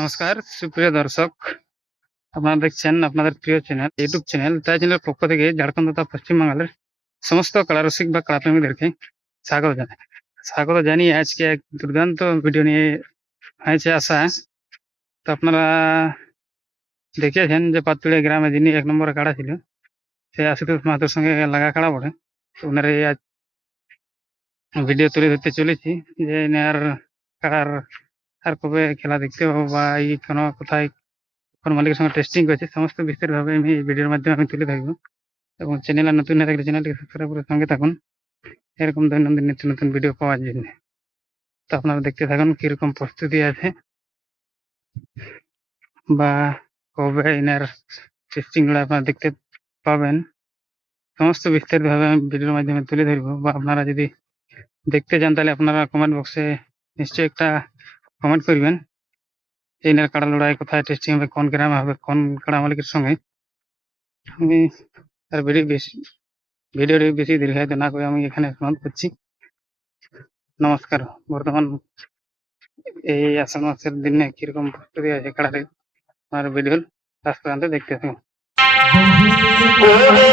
নমস্কার সুপ্রিয় দর্শক, আপনারা দেখছেন আপনাদের প্রিয় চ্যানেল ইউটিউব চ্যানেল তাই চ্যানেলের পক্ষ থেকে ঝাড়খণ্ড তথা পশ্চিমবাংলার সমস্ত কালারসিক বা কালাপ্রেমীদেরকে স্বাগত জানিয়ে আজকে এক দুর্দান্ত ভিডিও নিয়ে হয়েছে আসা। তো আপনারা দেখিয়েছেন যে পাতুড়িয়া গ্রামে যিনি 1 নম্বরে কাড়া ছিল সে আশুতোষ মাহাতোর সঙ্গে লাগা কাড়া বটে। তো ওনার এই আজ ভিডিও তুলে ধরতে চলেছি যে আর কাড়ার আর কবে খেলা দেখতে পাবো বা এই কোনো কোথায় কোন মালিকের সঙ্গে টেস্টিং করছে সমস্ত বিস্তারিতভাবে আমি এই ভিডিওর মাধ্যমে আমি তুলে ধরবো। এবং চ্যানেল আর নতুন হয়ে থাকলে চ্যানেলটিকে সাবস্ক্রাইব করে সঙ্গে থাকুন এরকম দৈনন্দিন নিত্য নতুন ভিডিও পাওয়ার জন্য। তো আপনারা দেখতে থাকুন কিরকম প্রস্তুতি আছে বা কবে এনার টেস্টিংগুলো আপনারা দেখতে পাবেন সমস্ত বিস্তারিতভাবে আমি ভিডিওর মাধ্যমে তুলে ধরবো। বা আপনারা যদি দেখতে চান তাহলে আপনারা কমেন্ট বক্সে নিশ্চয়ই একটা কমেন্ট করবেন এনার কাড়া লড়াই কোথায় টেস্টিং হবে, কোন গ্রামে হবে, কোন কাড়া মালিকের সঙ্গে। আমি আর ভিডিওটি বেশি দীর্ঘায়িত না করে আমি এখানে সমাপ্ত করছি। নমস্কার। বর্তমান এই আষাঢ় মাসের দিনে কিরকম প্রস্তুতি আছে কাড়ারে আমার ভিডিওর লাস্ট পর্যন্ত দেখতে থাকুন। ওরে